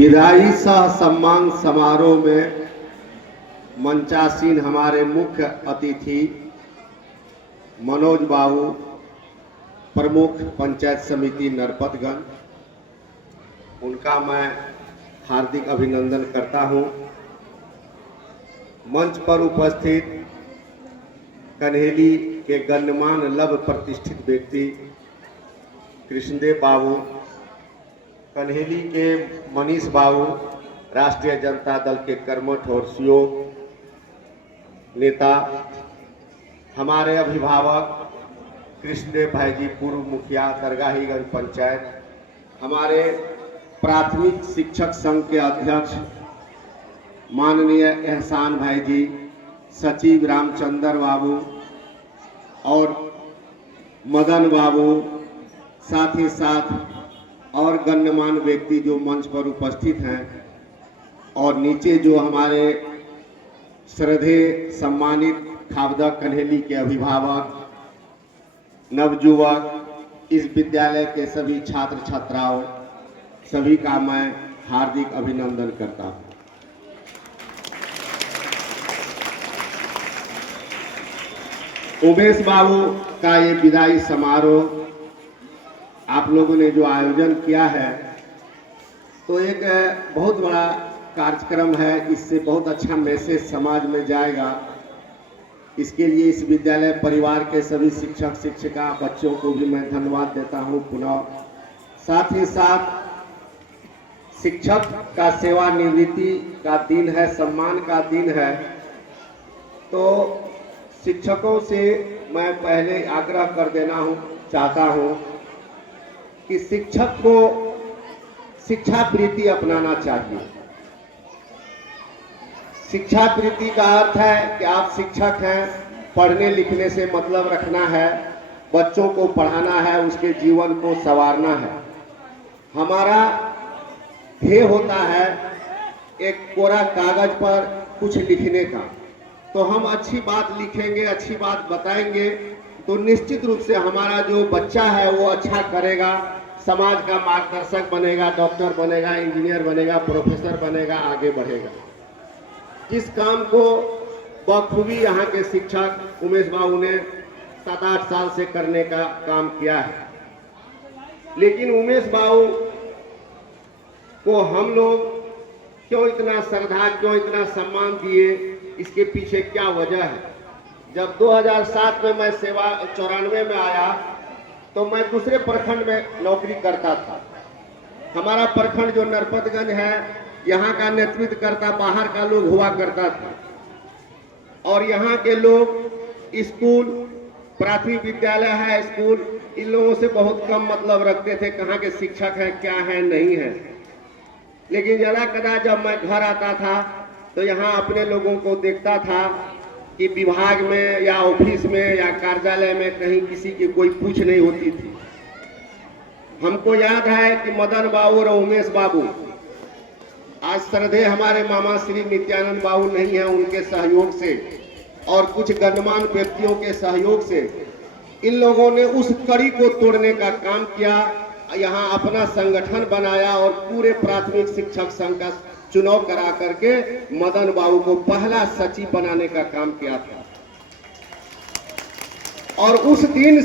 विदाई सह सम्मान समारोह में मंचासीन हमारे मुख्य अतिथि मनोज बाबू, प्रमुख पंचायत समिति नरपतगंज, उनका मैं हार्दिक अभिनंदन करता हूं। मंच पर उपस्थित कन्हेली के गण्यमान्य लव प्रतिष्ठित व्यक्ति कृष्णदेव बाबू, कन्हेली के मनीष बाबू, राष्ट्रीय जनता दल के कर्मठ और सुयोग नेता, हमारे अभिभावक कृष्णदेव भाई जी, पूर्व मुखिया दरगाहीगंज पंचायत, हमारे प्राथमिक शिक्षक संघ के अध्यक्ष माननीय एहसान भाई जी, सचिव रामचंद्र बाबू और मदन बाबू, साथ ही साथ और गण्यमान्य व्यक्ति जो मंच पर उपस्थित हैं, और नीचे जो हमारे श्रद्धेय सम्मानित खाबदा कन्हेली के अभिभावक, नवयुवक, इस विद्यालय के सभी छात्र छात्राओं, सभी का मैं हार्दिक अभिनंदन करता हूं। उमेश बाबू का ये विदाई समारोह आप लोगों ने जो आयोजन किया है, तो एक बहुत बड़ा कार्यक्रम है। इससे बहुत अच्छा मैसेज समाज में जाएगा। इसके लिए इस विद्यालय परिवार के सभी शिक्षक शिक्षिका बच्चों को भी मैं धन्यवाद देता हूं पुनः। साथ ही साथ शिक्षक का सेवानिवृत्ति का दिन है, सम्मान का दिन है, तो शिक्षकों से मैं पहले आग्रह कर देना चाहता हूं कि शिक्षक को शिक्षा प्रीति अपनाना चाहिए। शिक्षा प्रीति का अर्थ है कि आप शिक्षक हैं, पढ़ने लिखने से मतलब रखना है, बच्चों को पढ़ाना है, उसके जीवन को संवारना है। हमारा ध्येय होता है एक कोरा कागज पर कुछ लिखने का। तो हम अच्छी बात लिखेंगे, अच्छी बात बताएंगे, तो निश्चित रूप से हमारा जो बच्चा है वो अच्छा करेगा, समाज का मार्गदर्शक बनेगा, डॉक्टर बनेगा, इंजीनियर बनेगा, प्रोफेसर बनेगा, आगे बढ़ेगा। जिस काम को बखूबी यहाँ के शिक्षक उमेश बाबू ने 7-8 साल से करने का काम किया है। लेकिन उमेश बाबू को हम लोग क्यों इतना श्रद्धा, क्यों इतना सम्मान दिए, इसके पीछे क्या वजह है? जब 2007 में मैं 94 में आया तो मैं दूसरे प्रखंड में नौकरी करता था। हमारा प्रखंड जो नरपतगंज है, यहाँ का नेतृत्व करता बाहर का लोग हुआ करता था, और यहाँ के लोग स्कूल, प्राथमिक विद्यालय है, स्कूल, इन लोगों से बहुत कम मतलब रखते थे, कहाँ के शिक्षक हैं, क्या है, नहीं है। लेकिन जरा कदा जब मैं घर आता था तो यहाँ अपने लोगों को देखता था कि विभाग में या ऑफिस में या कार्यालय में कहीं किसी की कोई पूछ नहीं होती थी। हमको याद है कि मदन बाबू और उमेश बाबू, आज श्रद्धेय हमारे मामा श्री नित्यानंद बाबू नहीं है, उनके सहयोग से और कुछ गण्यमान्य व्यक्तियों के सहयोग से इन लोगों ने उस कड़ी को तोड़ने का काम किया, यहाँ अपना संगठन बनाया और पूरे प्राथमिक शिक्षक संघ का चुनाव करा करके मदन बाबू को पहला सचिव बनाने का काम किया था। और उस दिन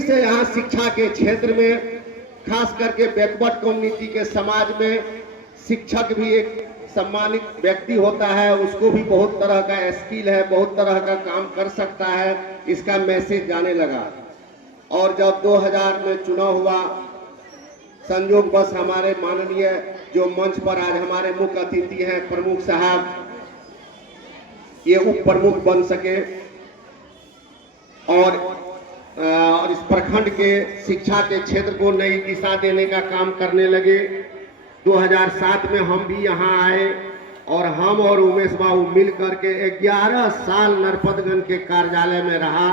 से यहाँ शिक्षा के क्षेत्र में, खास करके बैकवर्ड कम्युनिटी के समाज में, शिक्षक भी एक सम्मानित व्यक्ति होता है, उसको भी बहुत तरह का स्किल है, बहुत तरह का काम कर सकता है, इसका मैसेज जाने लगा। और जब 2000 में चुनाव हुआ, संयोग बस हमारे माननीय जो मंच पर आज हमारे मुख्य अतिथि हैं प्रमुख साहब, ये उप प्रमुख बन सके और इस प्रखंड के शिक्षा के क्षेत्र को नई दिशा देने का काम करने लगे। 2007 में हम भी यहाँ आए और हम और उमेश बाबू मिल करके 11 साल नरपतगंज के कार्यालय में रहा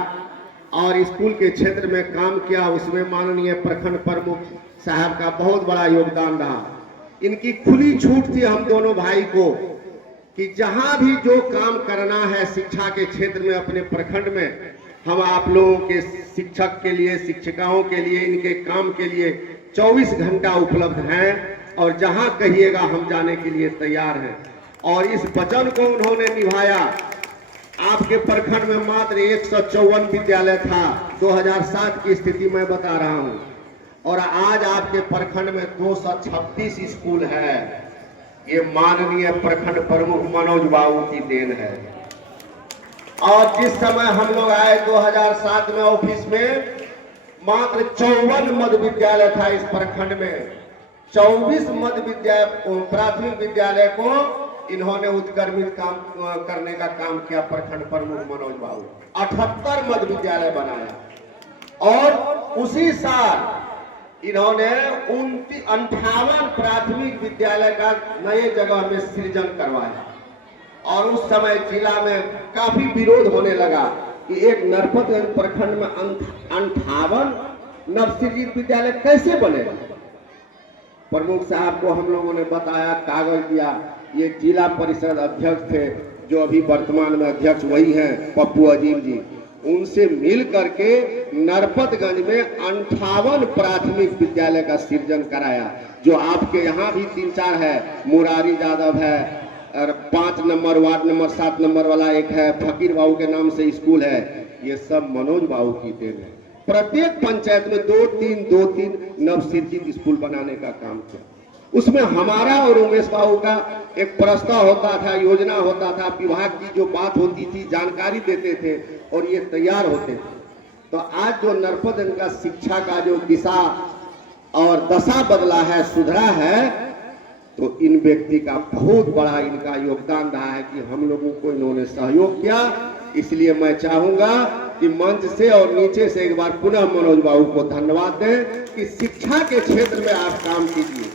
और स्कूल के क्षेत्र में काम किया। उसमें माननीय प्रखंड प्रमुख साहब का बहुत बड़ा योगदान रहा। इनकी खुली छूट थी हम दोनों भाई को कि जहां भी जो काम करना है शिक्षा के क्षेत्र में अपने प्रखंड में, हम आप लोगों के शिक्षक के लिए, शिक्षिकाओं के लिए, इनके काम के लिए 24 घंटा उपलब्ध हैं और जहां कहिएगा हम जाने के लिए तैयार हैं। और इस वचन को उन्होंने निभाया। आपके प्रखंड में मात्र 154 विद्यालय था, 2007 की स्थिति मैं बता रहा हूं, और आज आपके प्रखंड में 236 स्कूल है। ये माननीय प्रखंड प्रमुख मनोज बाबू की देन है। और जिस समय हम लोग आए 2007 में ऑफिस में, मात्र 54 मध्य विद्यालय था इस प्रखंड में। 24 मध्य विद्यालय प्राथमिक विद्यालय को इन्होंने उत्क्रमित काम करने का काम किया प्रखंड प्रमुख मनोज बाबू। 78 मध्य विद्यालय बनाया और उसी साल इन्होंने 58 प्राथमिक विद्यालय का नए जगह में सृजन करवाया। और उस समय जिला में काफी विरोध होने लगा कि एक नरपतगंज प्रखंड में 58 नवसृजित विद्यालय कैसे बनेगा। प्रमुख साहब को हम लोगों ने बताया, कागज दिया। ये जिला परिषद अध्यक्ष थे, जो अभी वर्तमान में अध्यक्ष वही हैं, पप्पू अजीम जी। उनसे मिल करके नरपतगंज में 58 प्राथमिक विद्यालय का सृजन कराया, जो आपके यहाँ भी 3-4 है। मुरारी यादव है, और 5 नंबर वार्ड नंबर 7 नंबर वाला एक है, फकीर बाबू के नाम से स्कूल है। ये सब मनोज बाबू की देन है। प्रत्येक पंचायत में 2-3 नवसृजित स्कूल बनाने का काम किया। उसमें हमारा और उमेश बाबू का एक प्रस्ताव होता था, योजना होता था, विभाग की जो बात होती थी जानकारी देते थे और ये तैयार होते थे। तो आज जो नरपतगंज का शिक्षा का जो दिशा और दशा बदला है, सुधरा है, तो इन व्यक्ति का बहुत बड़ा इनका योगदान रहा है कि हम लोगों को इन्होंने सहयोग किया। इसलिए मैं चाहूंगा कि मंच से और नीचे से एक बार पुनः मनोज बाबू को धन्यवाद दें कि शिक्षा के क्षेत्र में आप काम कीजिए।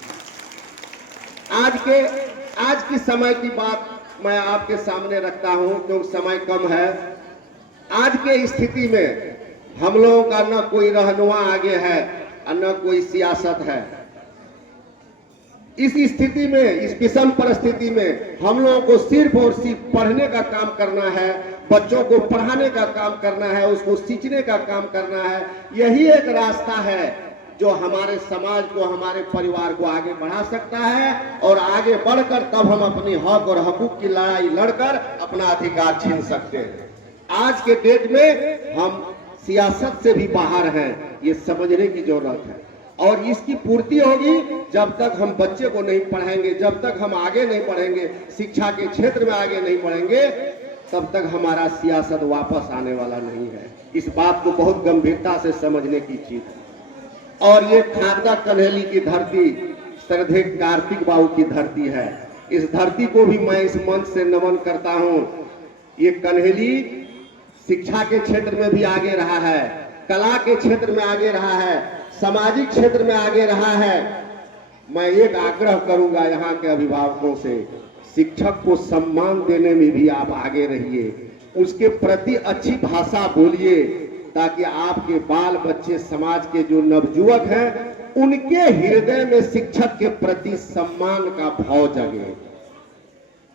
आज की समय की बात मैं आपके सामने रखता हूं, क्योंकि समय कम है। आज के स्थिति में हम लोगों का न कोई रहनुमा आगे है और न कोई सियासत है। इस स्थिति में, इस विषम परिस्थिति में हम लोगों को सिर्फ और सिर्फ पढ़ने का काम करना है, बच्चों को पढ़ाने का काम करना है, उसको सींचने का काम करना है। यही एक रास्ता है जो हमारे समाज को, हमारे परिवार को आगे बढ़ा सकता है। और आगे बढ़कर तब हम अपनी हक और हकूक की लड़ाई लड़कर अपना अधिकार छीन सकते हैं। आज के डेट में हम सियासत से भी बाहर हैं, ये समझने की जरूरत है। और इसकी पूर्ति होगी जब तक हम बच्चे को नहीं पढ़ाएंगे, जब तक हम आगे नहीं बढ़ेंगे, शिक्षा के क्षेत्र में आगे नहीं बढ़ेंगे, तब तक हमारा सियासत वापस आने वाला नहीं है। इस बात को बहुत गंभीरता से समझने की चीज है। और ये खारदा कन्हेली की धरती श्रद्धेय कार्तिक बाबू की धरती है। इस धरती को भी मैं इस मंच से नमन करता हूं। ये कन्हेली शिक्षा के क्षेत्र में भी आगे रहा है, कला के क्षेत्र में आगे रहा है, सामाजिक क्षेत्र में आगे रहा है। मैं एक आग्रह करूंगा यहाँ के अभिभावकों से, शिक्षक को सम्मान देने में भी आप आगे रहिए, उसके प्रति अच्छी भाषा बोलिए, ताकि आपके बाल बच्चे, समाज के जो नवयुवक हैं, उनके हृदय में शिक्षक के प्रति सम्मान का भाव जगे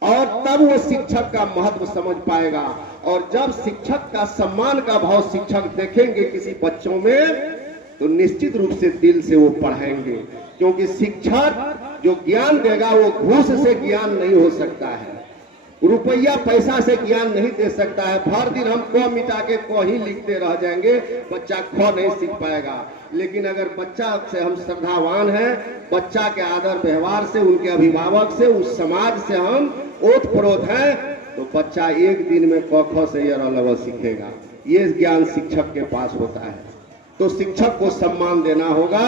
और तब वो शिक्षक का महत्व समझ पाएगा। और जब शिक्षक का सम्मान का भाव शिक्षक देखेंगे किसी बच्चों में, तो निश्चित रूप से दिल से वो पढ़ाएंगे। क्योंकि शिक्षक जो ज्ञान देगा वो घूस से ज्ञान नहीं हो सकता है, रुपया पैसा से ज्ञान नहीं दे सकता है। भर दिन हम क मिटा के क ही लिखते रह जाएंगे, बच्चा ख नहीं सीख पाएगा। लेकिन अगर बच्चा से हम श्रद्धावान हैं, बच्चा के आदर व्यवहार से, उनके अभिभावक से, उस समाज से हम ओतप्रोत हैं, तो बच्चा एक दिन में क ख से य सीखेगा। ये ज्ञान शिक्षक के पास होता है। तो शिक्षक को सम्मान देना होगा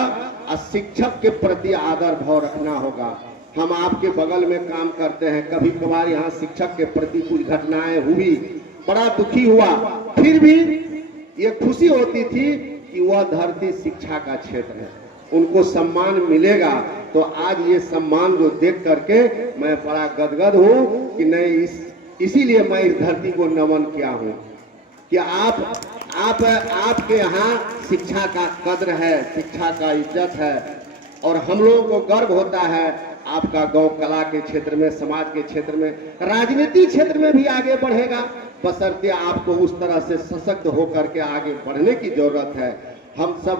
और शिक्षक के प्रति आदर भाव रखना होगा। हम आपके बगल में काम करते हैं, कभी कभार यहाँ शिक्षक के प्रति कुछ घटनाएं हुई, बड़ा दुखी हुआ, फिर भी ये खुशी होती थी कि वह धरती शिक्षा का क्षेत्र है, उनको सम्मान मिलेगा। तो आज ये सम्मान जो देख करके मैं बड़ा गदगद हूँ कि नहीं, इसीलिए मैं इस धरती को नमन किया हूँ कि आपके यहाँ शिक्षा का कद्र है, शिक्षा का इज्जत है। और हम लोगों को गर्व होता है आपका गांव कला के क्षेत्र में, समाज के क्षेत्र में, राजनीति क्षेत्र में भी आगे बढ़ेगा, बशर्ते आपको उस तरह से सशक्त होकर के आगे बढ़ने की जरूरत है। हम सब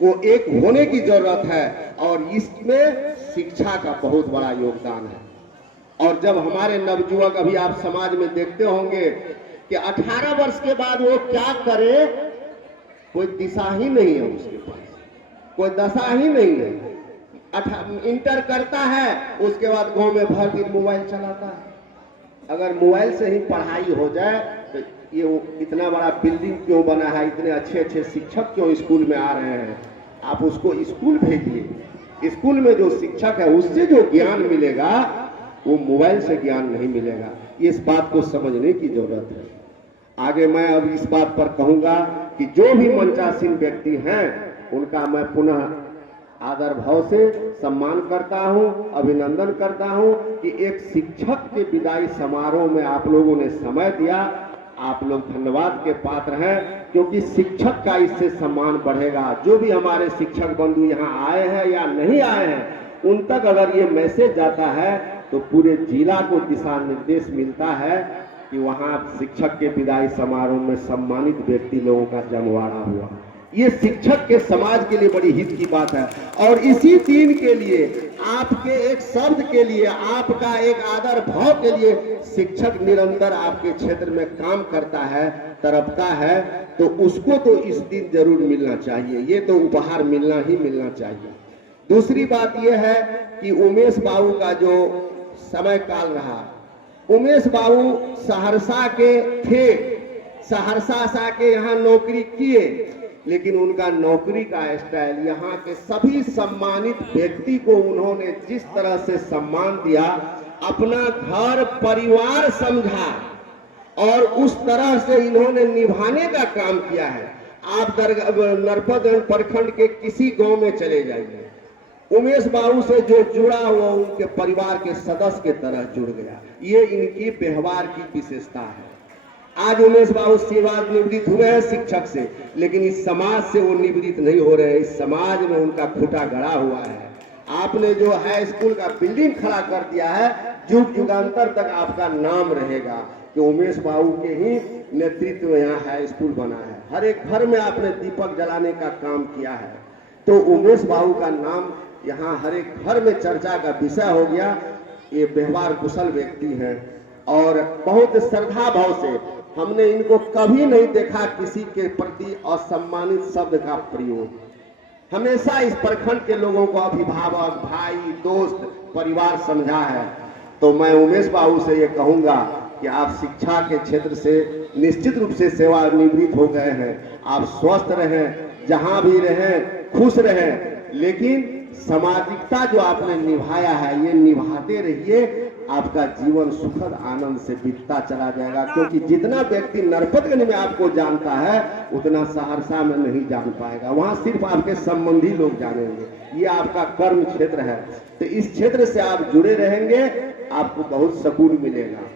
को एक होने की जरूरत है और इसमें शिक्षा का बहुत बड़ा योगदान है। और जब हमारे नवयुवक अभी आप समाज में देखते होंगे कि 18 वर्ष के बाद वो क्या करे, कोई दिशा ही नहीं है उसके पास, कोई दशा ही नहीं है। इंटर करता है, उसके बाद गांव में भर दिन मोबाइल चलाता है। अगर मोबाइल से ही पढ़ाई हो जाए तो ये इतना बड़ा बिल्डिंग क्यों बना है, इतने अच्छे अच्छे शिक्षक क्यों स्कूल में आ रहे हैं, आप उसको स्कूल भेजिए। स्कूल में जो शिक्षक है उससे जो ज्ञान मिलेगा वो मोबाइल से ज्ञान नहीं मिलेगा। इस बात को समझने की जरूरत है। आगे मैं अब इस बात पर कहूंगा कि जो भी मंचासीन व्यक्ति हैं उनका मैं पुनः आदर भाव से सम्मान करता हूं, अभिनंदन करता हूं कि एक शिक्षक के विदाई समारोह में आप लोगों ने समय दिया। आप लोग धन्यवाद के पात्र हैं, क्योंकि शिक्षक का इससे सम्मान बढ़ेगा। जो भी हमारे शिक्षक बंधु यहाँ आए हैं या नहीं आए हैं, उन तक अगर ये मैसेज जाता है तो पूरे जिला को दिशा निर्देश मिलता है कि वहाँ शिक्षक के विदाई समारोह में सम्मानित व्यक्ति लोगों का जमवाड़ा हुआ। ये शिक्षक के समाज के लिए बड़ी हित की बात है। और इसी दिन के लिए, आपके एक शब्द के लिए, आपका एक आदर भाव के लिए शिक्षक निरंतर आपके क्षेत्र में काम करता है, तड़पता है, तो उसको तो इस दिन जरूर मिलना चाहिए। ये तो उपहार मिलना ही मिलना चाहिए। दूसरी बात यह है कि उमेश बाबू का जो समय काल रहा, उमेश बाबू सहरसा के थे, सहरसा से आके यहाँ नौकरी किए, लेकिन उनका नौकरी का स्टाइल, यहाँ के सभी सम्मानित व्यक्ति को उन्होंने जिस तरह से सम्मान दिया, अपना घर परिवार समझा और उस तरह से इन्होंने निभाने का काम किया है। आप नरपतगंज प्रखंड के किसी गांव में चले जाइए, उमेश बाबू से जो जुड़ा हुआ उनके परिवार के सदस्य के तरह जुड़ गया। ये इनकी व्यवहार की विशेषता है। आज उमेश बाबू सेवा निवृत्त हुए हैं शिक्षक से, लेकिन इस समाज से वो निवृत्त नहीं हो रहे। इस समाज में उनका खूंटा गड़ा हुआ है। आपने जो हाई स्कूल का बिल्डिंग खड़ा कर दिया है, युग युगांतर तक आपका नाम रहेगा कि उमेश बाबू के ही नेतृत्व में यहाँ हाई स्कूल बना है। हर एक घर में आपने दीपक जलाने का काम किया है, तो उमेश बाबू का नाम यहाँ हर एक घर में चर्चा का विषय हो गया। ये व्यवहार कुशल व्यक्ति हैं और बहुत श्रद्धा भाव से, हमने इनको कभी नहीं देखा किसी के प्रति असम्मानित शब्द का प्रयोग। हमेशा इस प्रखंड के लोगों को अभिभावक, भाई, दोस्त, परिवार समझा है। तो मैं उमेश बाबू से ये कहूंगा कि आप शिक्षा के क्षेत्र से निश्चित रूप से सेवानिवृत्त हो गए हैं। आप स्वस्थ रहें, जहां भी रहें खुश रहें, लेकिन सामाजिकता जो आपने निभाया है ये निभाते रहिए। आपका जीवन सुखद आनंद से बीतता चला जाएगा, क्योंकि जितना व्यक्ति नरपतगंज में आपको जानता है उतना सहरसा में नहीं जान पाएगा। वहां सिर्फ आपके संबंधी लोग जानेंगे। ये आपका कर्म क्षेत्र है, तो इस क्षेत्र से आप जुड़े रहेंगे, आपको बहुत सुकून मिलेगा।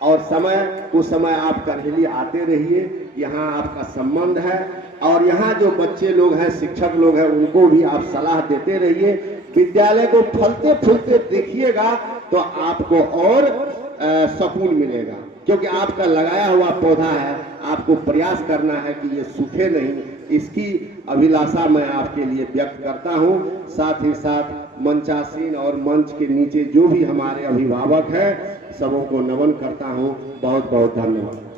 और समय कुछ समय आप करहिली आते रहिए, यहाँ आपका संबंध है। और यहाँ जो बच्चे लोग हैं, शिक्षक लोग हैं, उनको भी आप सलाह देते रहिए। विद्यालय को फलते फूलते देखिएगा तो आपको और सुकून मिलेगा, क्योंकि आपका लगाया हुआ पौधा है। आपको प्रयास करना है कि ये सूखे नहीं, इसकी अभिलाषा मैं आपके लिए व्यक्त करता हूँ। साथ ही साथ मंचासीन और मंच के नीचे जो भी हमारे अभिभावक हैं, सबों को नमन करता हूँ। बहुत बहुत धन्यवाद।